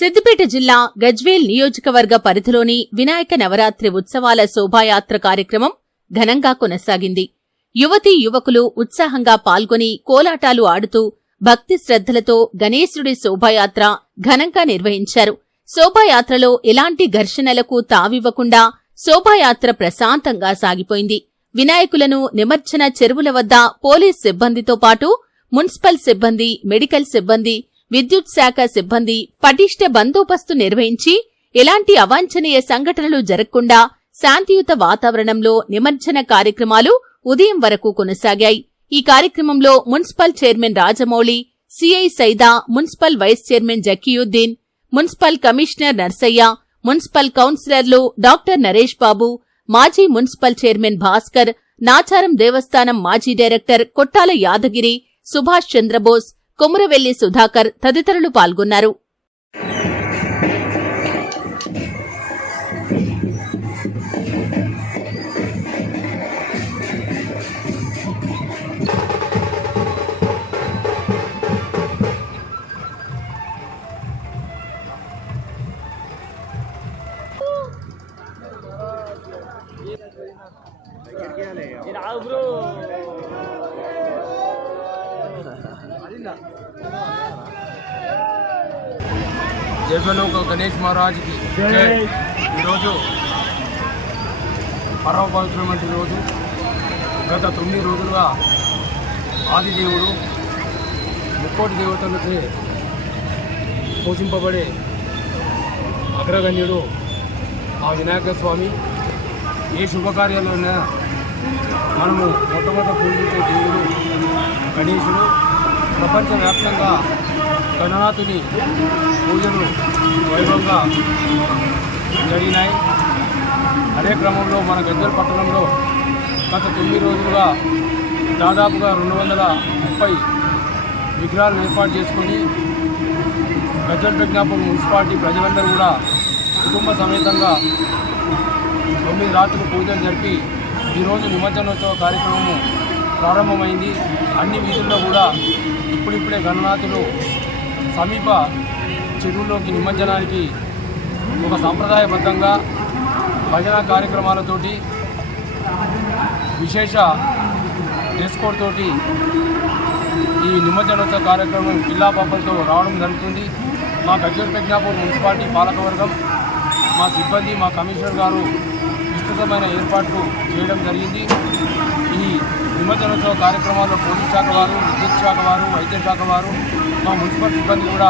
సిద్దిపేట జిల్లా గజ్వేల్ నియోజకవర్గ పరిధిలోని వినాయక నవరాత్రి ఉత్సవాల శోభాయాత్ర కార్యక్రమం ఘనంగా కొనసాగింది. యువతీ యువకులు ఉత్సాహంగా పాల్గొని కోలాటాలు ఆడుతూ భక్తి శ్రద్ధలతో గణేశుడి శోభాయాత్ర ఘనంగా నిర్వహించారు. శోభాయాత్రలో ఎలాంటి ఘర్షణలకు తావివ్వకుండా శోభాయాత్ర ప్రశాంతంగా సాగిపోయింది. వినాయకులను నిమజ్జన చెరువుల వద్ద పోలీస్ సిబ్బందితో పాటు మున్సిపల్ సిబ్బంది మెడికల్ సిబ్బంది విద్యుత్ శాఖ సిబ్బంది పటిష్ట బందోబస్తు నిర్వహించి ఎలాంటి అవాంఛనీయ సంఘటనలు జరగకుండా శాంతియుత వాతావరణంలో నిమజ్జన కార్యక్రమాలు ఉదయం వరకు కొనసాగాయి. ఈ కార్యక్రమంలో municipal chairman Rajamouli CI Saida municipal vice chairman Zakiuddin municipal commissioner Narsaiah municipal కౌన్సిలర్లు డాక్టర్ నరేష్ బాబు మాజీ మున్సిపల్ చైర్మన్ భాస్కర్ నాచారం దేవస్థానం మాజీ డైరెక్టర్ కొట్టాల యాదగిరి సుభాష్ చంద్రబోస్ కొమురవెల్లి సుధాకర్ తదితరులు పాల్గొన్నారు. జగలోక గణేష్ మహారాజ్కి. ఈరోజు పరమ పవిత్రమైన రోజు. గత తొమ్మిది రోజులుగా ఆదిదేవుడు ముక్కోటి దేవతలచే పోషింపబడే అగ్రగణ్యుడు ఆ వినాయక స్వామి. ఏ శుభకార్యాలైనా మనము మొట్టమొదట పూజించే దేవుడు గణేశుడు ప్రపంచవ్యాప్తంగా గణనాథుని పూజలు వైభవంగా జరిగినాయి. అదే క్రమంలో మన గద్దెల పట్టణంలో గత తొమ్మిది రోజులుగా దాదాపుగా రెండు వందల ముప్పై విగ్రహాలను ఏర్పాటు చేసుకొని గజ్జల ప్రజ్ఞాపూర్ మున్సిపాలిటీ ప్రజలందరూ కూడా కుటుంబ సమేతంగా తొమ్మిది రాత్రులు పూజలు జరిపి ఈరోజు నిమజ్జనోత్సవ కార్యక్రమము ప్రారంభమైంది. అన్ని వీధుల్లో కూడా ఇప్పుడిప్పుడే గణనాథులు సమీప చెరువులోకి నిమజ్జనానికి ఒక సాంప్రదాయబద్ధంగా భజన కార్యక్రమాలతోటి విశేష డ్రెస్ కోడ్ తోటి ఈ నిమజ్జనోత్సవ కార్యక్రమం జిల్లా పాపలతో రావడం జరుగుతుంది. మా గజ్జూర్ పెజ్ఞాపూర్ మున్సిపాలిటీ పాలకవర్గం మా సిబ్బంది మా కమిషనర్ గారు విస్తృతమైన ఏర్పాట్లు చేయడం జరిగింది. ఈ నిమజ్జనోత్సవ కార్యక్రమాల్లో పోలీస్ శాఖ వారు విద్యుత్ శాఖ వారు వైద్య శాఖ వారు మా మున్సిపల్ సిబ్బంది కూడా